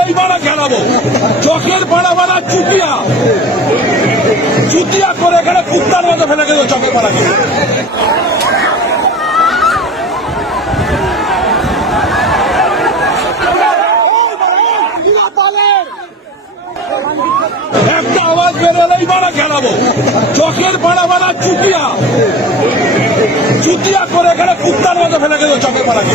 বেরোলেই মারা খেলাবো। চকের পাড়া মারা চুটিয়া চুটিয়া করে এখানে কুত্তার মতো ফেলে গেল চকের পাড়াকে চকের পাড়া মারা চুটিয়া চুটিয়া করে এখানে কুত্তার মতো ফেলে গেল চকের পাড়াকে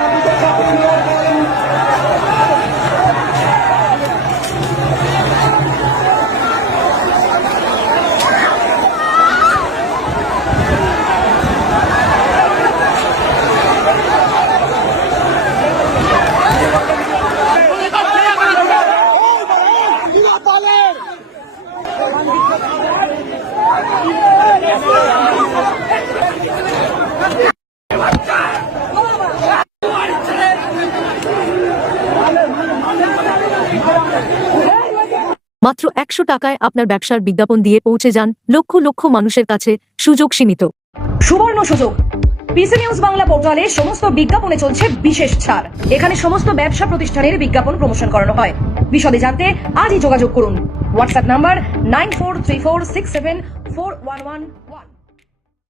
মাত্র একশো টাকায় আপনার ব্যবসার বিজ্ঞাপন দিয়ে পৌঁছে যান লক্ষ লক্ষ মানুষের কাছে সুযোগ সীমিত। সুবর্ণ সুযোগ। পিসি নিউজ বাংলা পোর্টালে সমস্ত বিজ্ঞাপনে চলছে বিশেষ ছাড়। এখানে সমস্ত ব্যবসা প্রতিষ্ঠানের বিজ্ঞাপন প্রমোশন করানো হয়। বিশদে জানতে আজই যোগাযোগ করুন। WhatsApp number nine four three four six seven four one one